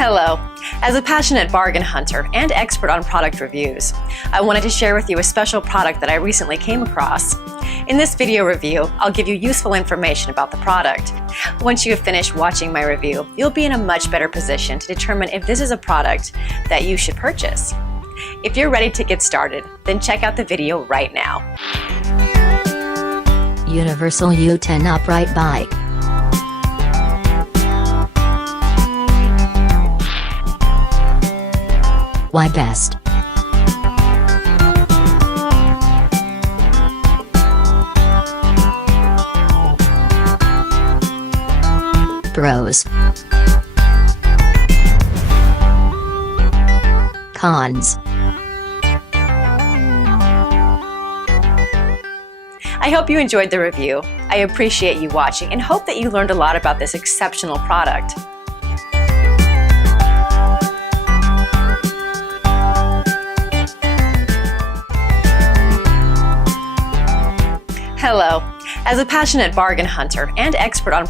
Hello. As a passionate bargain hunter and expert on product reviews, I wanted to share with you a special product that I recently came across. In this video review, I'll give you useful information about the product. Once you have finished watching my review, you'll be in a much better position to determine if this is a product that you should purchase. If you're ready to get started, then check out the video right now. Universal U10 upright bike. Why best? Pros. Cons. I hope you enjoyed the review. I appreciate you watching and hope that you learned a lot about this exceptional product. Hello. As a passionate bargain hunter and expert on